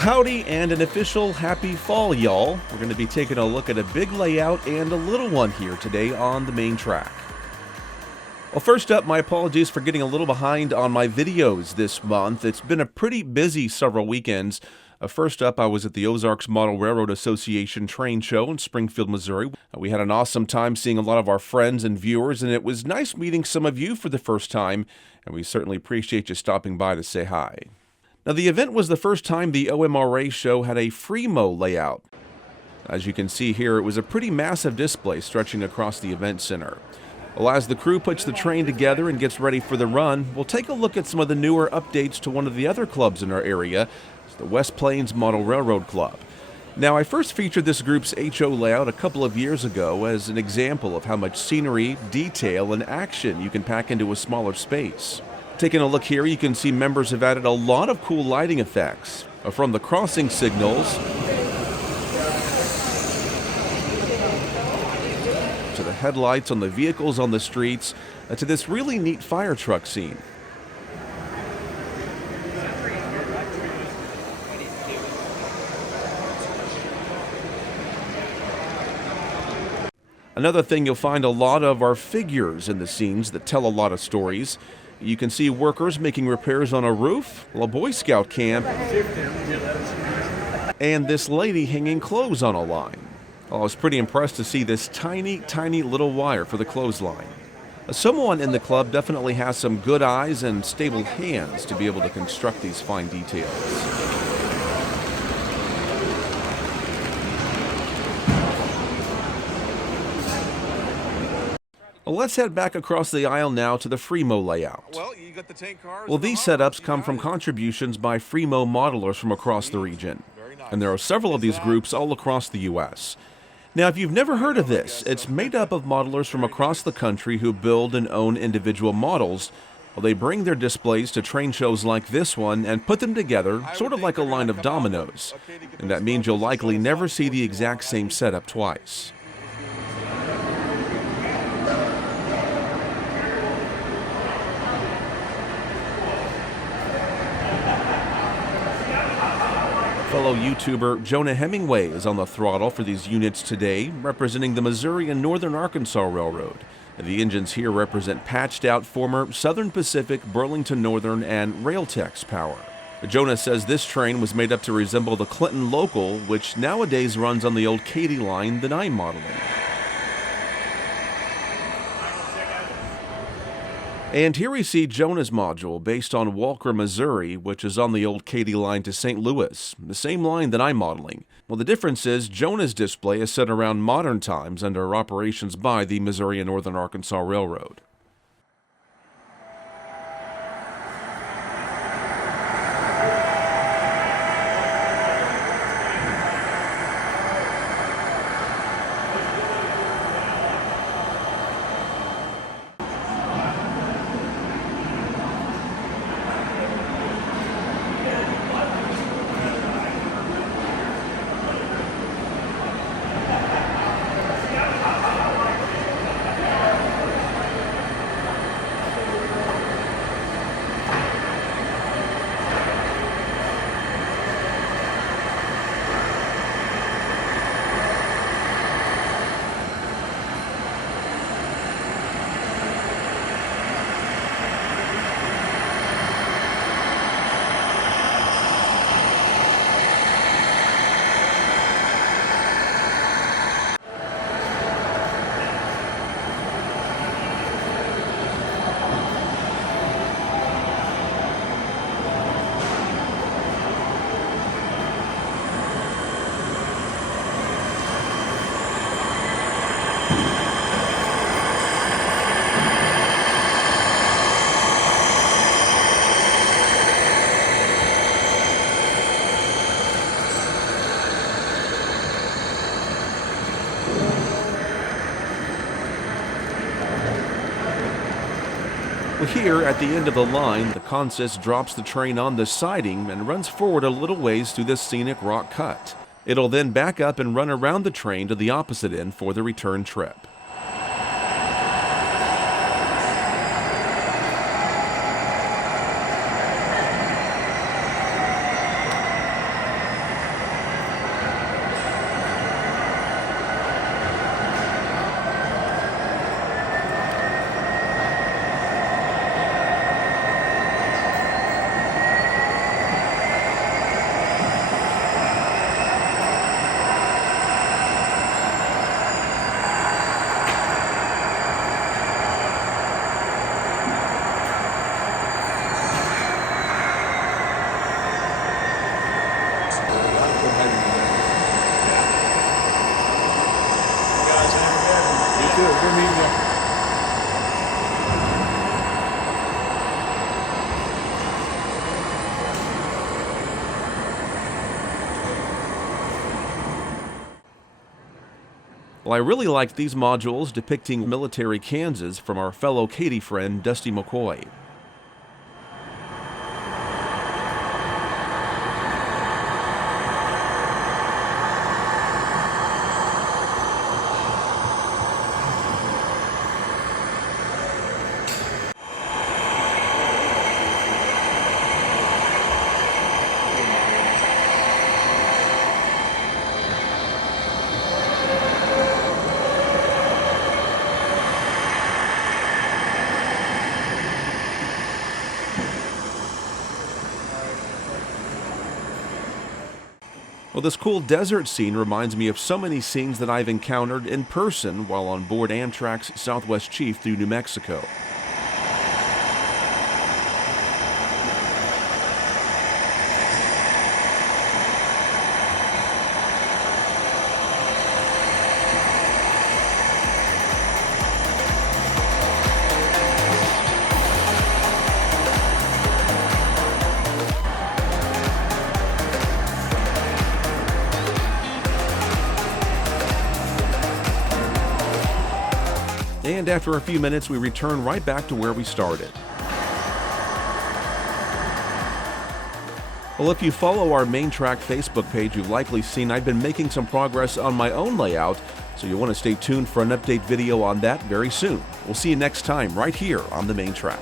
Well, howdy and an official happy fall, y'all. We're going to be taking a look at a big layout and a little one here today on the main track. Well, first up, my apologies for getting a little behind on my videos this month. It's been a pretty busy several weekends. First up, I was at the Ozarks Model Railroad Association train show in Springfield, Missouri. We had an awesome time seeing a lot of our friends and viewers, and it was nice meeting some of you for the first time, and we certainly appreciate you stopping by to say hi. Now, the event was the first time the OMRA show had a Freeo layout. As you can see here, it was a pretty massive display stretching across the event center. Well, as the crew puts the train together and gets ready for the run, we'll take a look at some of the newer updates to one of the other clubs in our area, the West Plains Model Railroad Club. Now, I first featured this group's HO layout a couple of years ago as an example of how much scenery, detail, and action you can pack into a smaller space. Taking a look here, you can see members have added a lot of cool lighting effects, from the crossing signals to the headlights on the vehicles on the streets, to this really neat fire truck scene. Another thing you'll find a lot of are figures in the scenes that tell a lot of stories. You can see workers making repairs on a roof, a Boy Scout camp, and this lady hanging clothes on a line. I was pretty impressed to see this tiny little wire for the clothesline. Someone in the club definitely has some good eyes and stable hands to be able to construct these fine details. Well, let's head back across the aisle now to the Freeo layout. Well, these setups come from contributions by Freeo modelers from across the region, and there are several of these groups all across the U.S. Now, if you've never heard of this, it's made up of modelers from across the country who build and own individual models. Well, they bring their displays to train shows like this one and put them together, sort of like a line of dominoes, and that means you'll likely never see the exact same setup twice. Fellow YouTuber Jonah Hemingway is on the throttle for these units today, representing the Missouri and Northern Arkansas Railroad. The engines here represent patched-out former Southern Pacific, Burlington Northern, and Railtex power. Jonah says this train was made up to resemble the Clinton Local, which nowadays runs on the old Katy line that I'm modeling. And here we see Jonah's module based on Walker, Missouri, which is on the old Katy line to St. Louis, the same line that I'm modeling. Well, the difference is Jonah's display is set around modern times under operations by the Missouri and Northern Arkansas Railroad. Well, here at the end of the line, the consist drops the train on the siding and runs forward a little ways through this scenic rock cut. It'll then back up and run around the train to the opposite end for the return trip. Well, I really liked these modules depicting military Kansas from our fellow Katy friend Dusty McCoy. Well, this cool desert scene reminds me of so many scenes that I've encountered in person while on board Amtrak's Southwest Chief through New Mexico. And after a few minutes, we return right back to where we started. Well, if you follow our Main Track Facebook page, you've likely seen I've been making some progress on my own layout, so you'll want to stay tuned for an update video on that very soon. We'll see you next time right here on the Main Track.